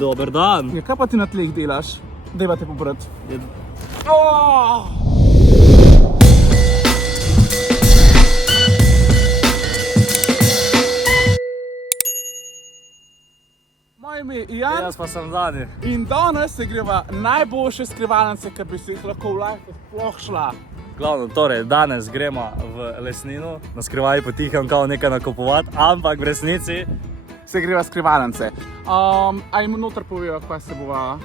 Dober dan. Ja, kaj pa ti na tleh delaš? Dajva te pobrati. Moje ime je Ian Jaz pa sem Dani. in danes se greva najboljše skrivalnice, ki bi si jih lahko v life sploh šla. Glavno, torej, danes gremo v lesnino, na skrivaj potihem kao nekaj nakupovati, ampak v resnici Se greva skrivalnice. Ajmo noter povedo, kaj se bova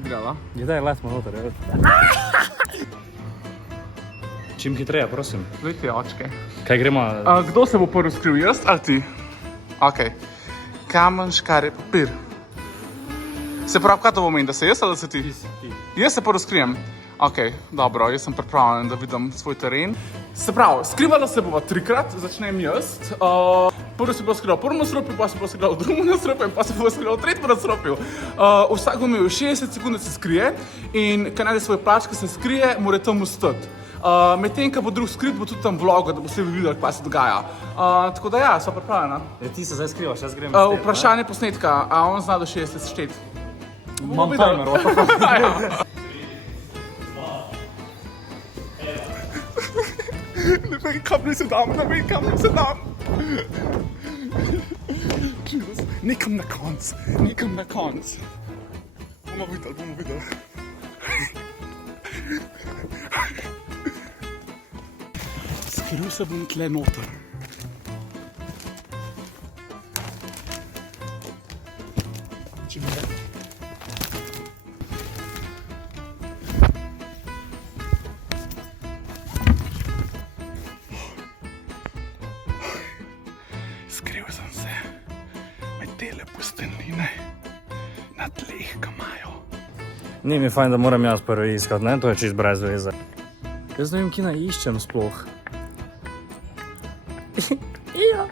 delala. je daj, letmo noter. Čim hitreje, prosim. Zdaj ti očke. Kaj gremo? Kdo se bo prvi skril, jaz ali ti? Ok. Kamen, škarje, papir. Se pravi, kaj to pomeni, da se jaz ali da se ti? Jaz se prvi skrijem. Ok, dobro, jaz sem pripravljen, da vidim svoj teren. Se pravi, skrivala se bova trikrat, začnem jaz. Prvo se bo skrival v prvem nadstropju, pa se bo skrival v drugem nadstropju, pa se bo skrival v tretjem nadstropju. Vsak bo imel 60 sekund, da se skrije in ko najde svoj plač, ki se skrije, mora tam ostati. Medtem, ko bo drug skrit, bo tudi tam vlogo, da bo se videli, kaj se dogaja. Tako da ja, sva pripravljena. Ti se zdaj skrivaš, jaz grem Vprašanje posnetka, a on zna do 60 šteti? Imam timer, Ne vem, kam se dam, ne vem, kam se dam. Nekam na konc, nekam na konc. Bomo videli. Skril se bom tle noter. Če mi je. Skril sem se med tele posteljnine na tleh, ki imajo. Ni mi fajn, da moram jaz prvi iskati, ne? To je čist brez veze. Jaz ne vem, kje naj iščem sploh. Ja.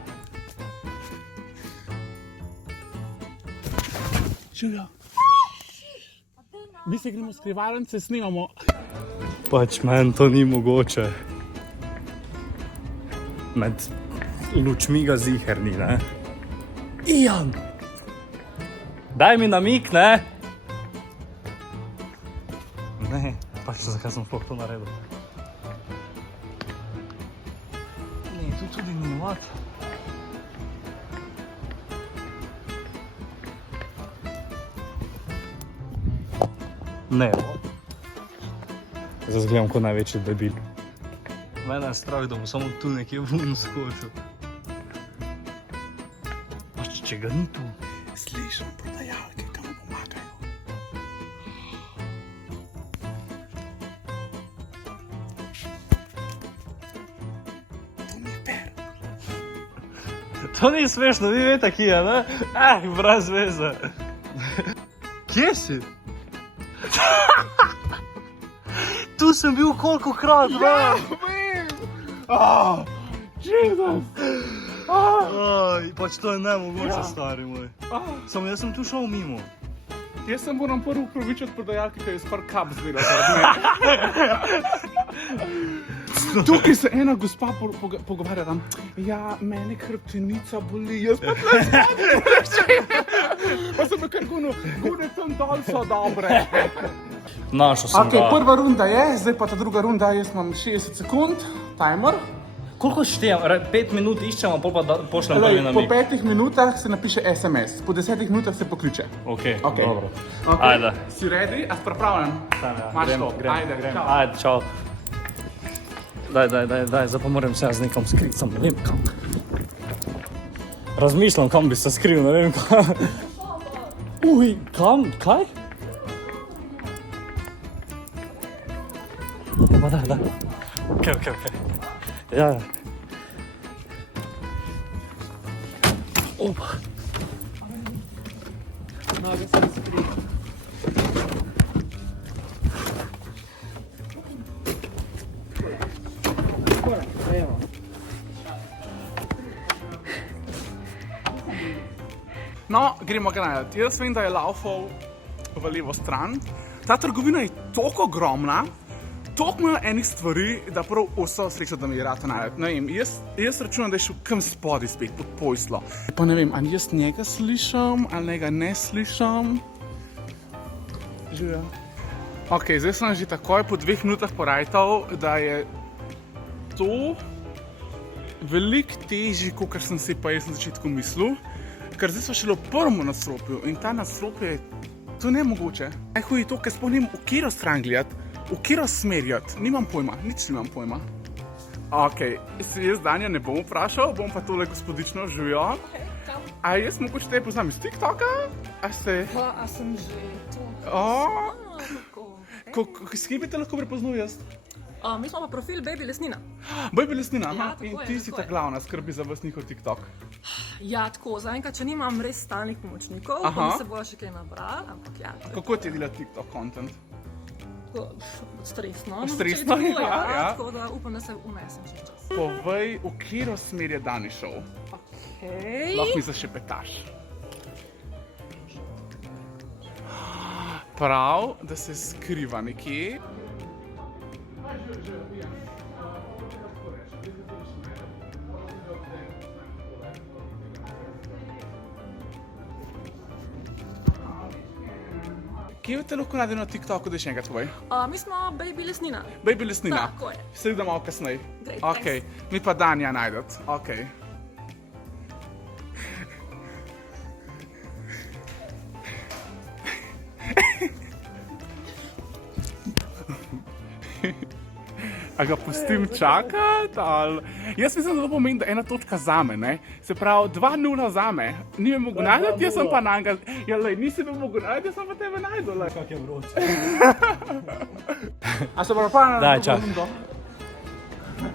Čujo. Mi se gremo v skrivalnice, snimamo. Pač meni to ni mogoče. Med lučmi ga ziher ni, ne? Ian! Daj mi namik, ne? Ne, pač zakaj sem sploh to naredil. Ne, tu tudi ni vat. Ne, zdaj gledam kot največji debil. Mene je strah, da bo samo tu nekje vun skočil. Pač, če ga ni tu. Slišim prodajalke, ki mi pomagajo. To mi je per. To ni smešno, vi veste, kje je, ne? Brez veze. Kje si? Tu sem bil kolikokrat, ne? Jesus! Pač to je nemogoče, stari moj. Samo jaz sem tu šel mimo. Jaz se moram prvo upravičiti prodajalki, ki je skoraj kap zvedela zaradi mene. Tukaj se ena gospa pogovarja tam. Ja, mene hrbtenica boli, jaz pa tle spodaj. Pa sem kar gune tam dol so dobre. Našel sem Ok, prva runda je, zdaj pa ta druga runda, jaz imam 60 sekund, timer. Koliko štejem? 5 minut iščemo, pol pa pošljem prvi Po namik. 5 minutah se napiše SMS, po 10 minutah se pokliče. Ok, Ok. dobro. Okay. Ajde. Si ready? A si pripravljen? Imaš to? Ajde, čau. Ajde, čau. Daj, zdaj pa moram se jaz nekam skriti, sam ne vem kam. Razmišljam, kam bi se skril, ne vem kam. Kam? Kaj? Pa daj. Ok. Ja. Opa. Noge sem skril. No, gremo ga najti. Jaz vem, da je laufal v levo stran. Ta trgovina je toliko ogromna, toliko imajo enih stvari, da prav vso srečo, da mi je rado najti. Ne vem, jaz računam, da je šel kam spodaj spet pod pojslo. Pa ne vem, ali jaz njega slišam, ali njega ne slišam. Živijo. Ok, zdaj sem že takoj po 2 minutah porajtal, da je to veliko težje, kot sem si pa jaz na začetku mislil. Ker zdaj smo šele v prvem nadstropju in ta nadstropje je to nemogoče. Najhuj je to, ker sploh nimam v katero stran gledati, v katero smer iti. Nimam pojma, nič nimam pojma. Ok, jaz Danja ne bom vprašal, bom pa tole gospodično Živijo. A jaz mogoče te poznam iz TikToka? A sem že to. S kim bi te lahko prepoznal jaz? Mi smo pa profil Baby Lesnina. Baby Lesnina, Ja, tako in je, ti si tako ta je. glavna, skrbi za vas njihov TikTok. Ja, tako, zaenkrat, če nimam res stalnih pomočnikov, Aha. pa se bo še kaj nabrali, ampak ja, to je Kako ti dela TikTok content? tako stresno. Stresno, Tako, ja. Tako da upam, da se unesem čez čas. Povej, v katero smer je Dani šel? Hej. Lahko mi zašepetaš. Prav, da se skriva nekje. Kje te lahko najdemo na TikToku, da še enkrat povej? Mi smo Baby Lesnina. Baby Lesnina. Tako je. Se vidimo malo kasneje. Great, Ok, mi pa Danja najdete. Ok. A ga pustim čakati? Ali... Jaz mislim, da to pomeni, da je 1 točka zame, ne? Se pravi, 2-0 zame. Ni me mogel najti, jaz sem pa na njega. Ja, lej, nisi me mogel najti, jaz sem pa tebe najdel, lej. Kak je vroč. A se pa pa na Daj, čakaj.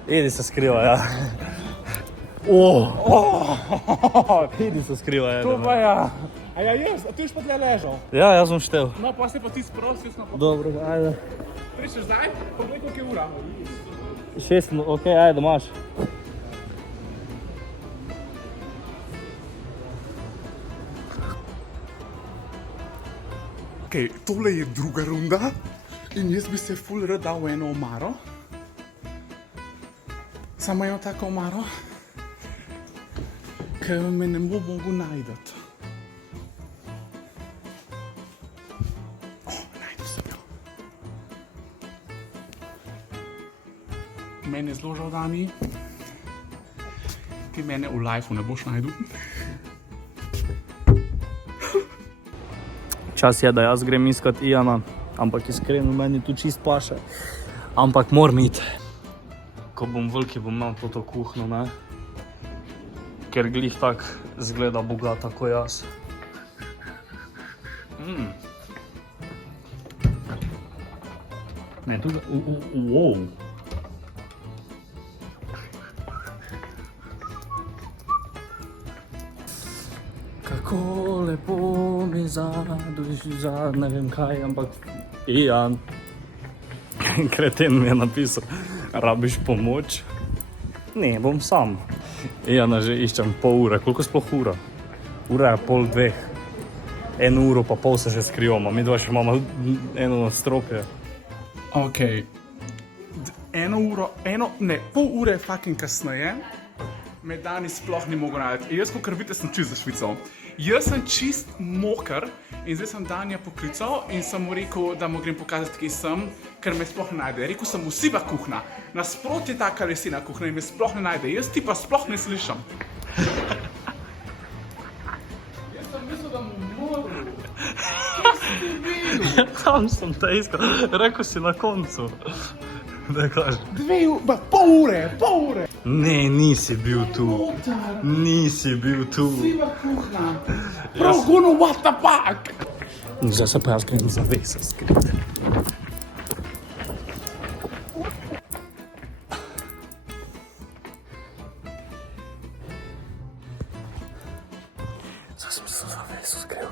Idi se skriva, ja. Idi se skriva, ja. To pa ja. A ja, jaz, a ti ješ pa tle ležal. Ja, jaz sem štel. No, pa se pa ti sprosil, smo pa... Dobro, ajde. Prišel zdaj, poglej, koliko je ura. 6, ok, ajde, imaš. Ok, tole je druga runda in jaz bi se ful rad dal v eno omaro. Samo eno tako omaro, ker me ne bo mogel najdati. Najdel sem jo. Mene je zelo žal, Dani. Ti mene v lifeu ne boš najdel. Čas je, da jaz grem iskat Iana, ampak iskreno meni tu čist paše. Ampak moram iti. Ko bom veliki, bom imel to kuhno, ne? Ker glih tak zgleda bogata ko jaz. Ne, tu... Wow. Kako lepo mi za ne vem kaj, ampak Ian. Kreten mi je napisal, rabiš pomoč? Ne, bom sam. Iana že iščem pol ure, koliko sploh ura? Ura je 1:30. 1 uro pa pol se že skrivamo, mi dva še imamo eno nadstropje. Ok, pol ure fucking kasneje, me Dani sploh ni mogel najti. Jaz, kot vidite, sem čist zašvical. Jaz sem čist moker in zdaj sem Danja poklical in sem mu rekel, da mu grem pokazati, kje sem, ker me sploh ne najde. Rekel sem, usiva kuhna, nasproti je taka lesena kuhna in me sploh ne najde. Jaz ti pa sploh ne slišam. Jaz sem mislil, da mu moram. Tam sem te iskal, rekel si na koncu. Da kažem. Pol ure. Ne, nisi bil tu. Nisi bil tu. Usiva kuhna. Prav guno, what the fuck? Zdaj se pa jaz grem zavese skriti. Zdaj sem se zaveso skril,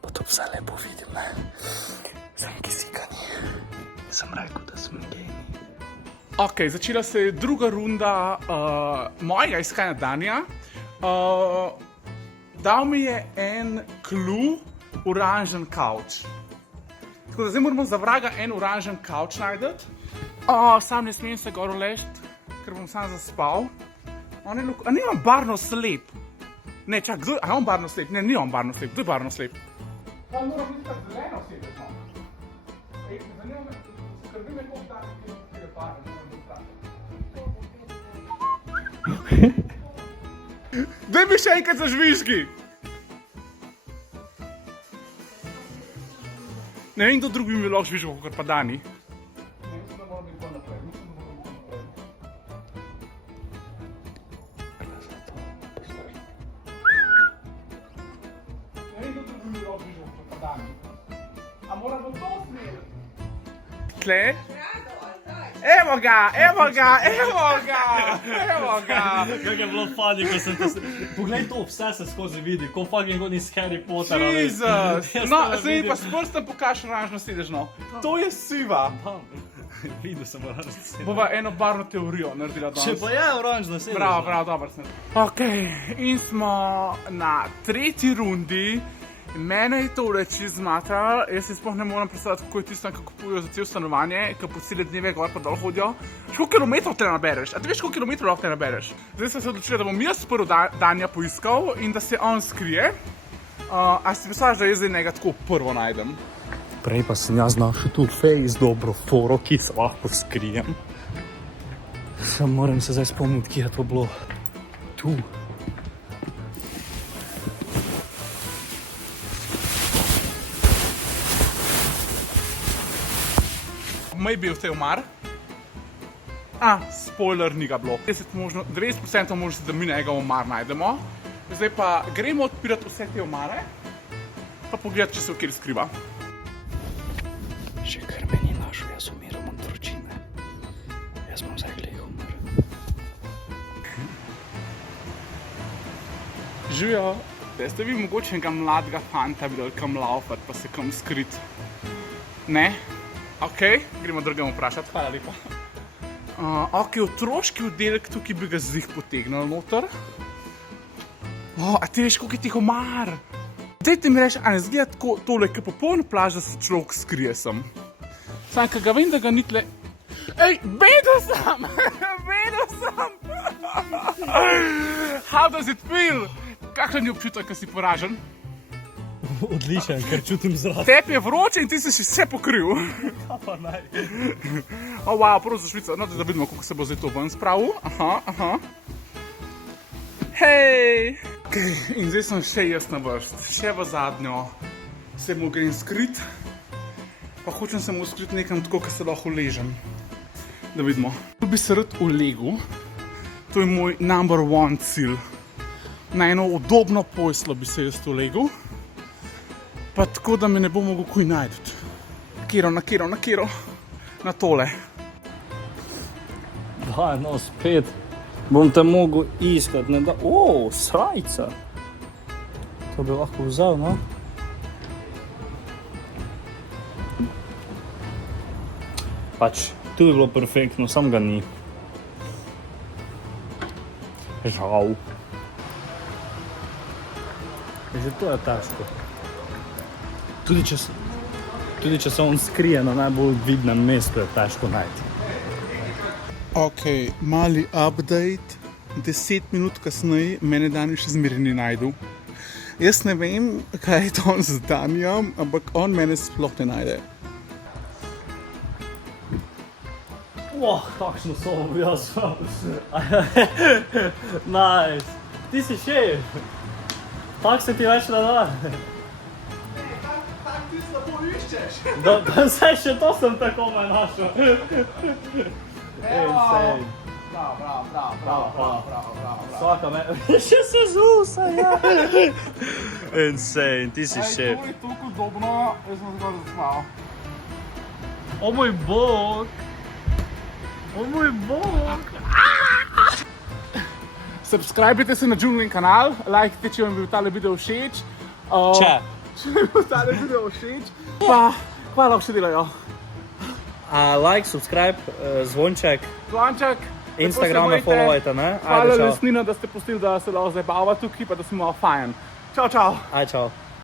pa to vse lepo vidim, ne? Sem kisikani. Sem rekel, da sem genij. Ok, začela se je druga runda mojega iskanja Danja. Dal mi je en clue, oranžen kavč. Tako da zdaj moramo za vraga en oranžen kavč najdeti. Sam ne smem se gor uležiti, ker bom sam zaspal. A ni on barno slep? Ne, čak, kdo je on barno slep? Ne, ni on barno slep, kdo je barno slep? Pa mora biti tak zeleno sedežno. Zanima me, skrbi me, koliko dani ti je para, moram vprašati. Daj mi še enkrat zažvižgi! Ne vem, kdo drug bi mi lahko žvižgal, kot pa Dani. Mislim, da moram biti bolj naprej. Ne vem, kdo drug bi mi lahko žvižgal, kot pa Dani. A moram v to smer? Tle? Evo ga! Kako je bilo funny, ko sem to... Poglej to, vse se skozi vidi, ko fucking god iz Harry Pottera. Jesus! No, zdaj mi pa s prstem pokaž oranžno sedežno. To je siva. Videl sem oranžno sedežno. Bova eno barvno teorijo naredila danes. Če pa je oranžno sedežno. Bravo, dobro sem. Ok, in smo na tretji rundi. Mene je tole čist zmatralo, jaz si sploh ne moram predstavljati, kako je tisto, ko kupujo za cel stanovanje, ko po cele dneve gor pa dol hodijo. Koliko kilometrov te nabereš? A ti veš, koliko kilometrov lahko te nabereš? Zdaj sem se odločila, da bom jaz prvo Danja poiskal in da se on skrije. A si predstavljaš, da jaz zdaj njega tako prvo najdem? Prej pa sem jaz našel tu fejs dobro foro, ki se lahko skrijem. Sam moram se zdaj spomniti, kje je to bilo. Tu. Maybe v tej omar. Spoiler, ni ga bilo. 90% možnosti, da mi njega omar najdemo. Zdaj pa gremo odpirati vse te omare, pa pogledati, če se v kjer skriva. Še kar me ni našel, jaz umiram od vročine. Jaz bom zdaj glej umr. Živijo, da ste vi mogoče enega mladega fanta videli kam laufat, pa se kam skrit? Ne? Ok, gremo drugemu vprašati, hvala lepa. Ok, otroški oddelek tukaj bi ga zdaj potegnil noter. A ti veš, koliko je teh omar? Daj ti mi reči, a ne zgleda tako tole, ki je popoln plaž, da se človek skrije sem. Sam, ka ga vem, da ga ni tle... Ej, vedel sem! How does it feel? Kakšen je občutek, ko si poražen? Odličen, ker čutim zrak. Tebi je vroče in ti si vse pokril. Kaj pa naj? Wow, prvo za Švico. No, da vidimo, kako se bo zdaj to ven spravil. Aha. Hej! In zdaj sem še jaz na vrst. Še v zadnjo se mu grem skrit. Pa hočem se mu skrit nekam tako, ko se lahko uležem. Da vidimo. Tu bi se rad ulegel. To je moj number one cilj. Na eno udobno poslo bi se jaz ulegel. Pa tako, da me ne bo mogel kuj najti. Na kjero? Na tole. Daj, no, spet. Bom te mogel iskati, ne da... srajca. To bi lahko vzel, no? Pač, tu bi bilo perfektno, sam ga ni. Žal. Že to je težko. Tudi če se on skrije na najbolj vidnem mestu, je težko najti. Ok, mali update. 10 minut kasneje mene Dani še zmeraj ni najdel. Jaz ne vem, kaj je to z Danijom, ampak on mene sploh ne najde. Takšno sobo bi jaz šel. Nice. Ti si šef. Tak se ti več ne da. Tak ti slabo iščeš. Vse še to sem tako me našel. Insane. Bravo. Svaka me... Še se zusa, ja. Insane, ti si šef. To je toliko udobno, jaz sem zgolj zaspal. O moj bog. Subscribite se na Džunglin kanal, lajkite, če vam je bil tale video všeč. Če vam je bil tale video všeč. Pa, kaj lahko še delajo? Like, subscribe, zvonček, Zvonček. Instagram me followajte, ne? Hvala Lesnina, da ste pustili, da se lahko zabava tukaj, pa da smo malo fajn. Čau. Aj, čau.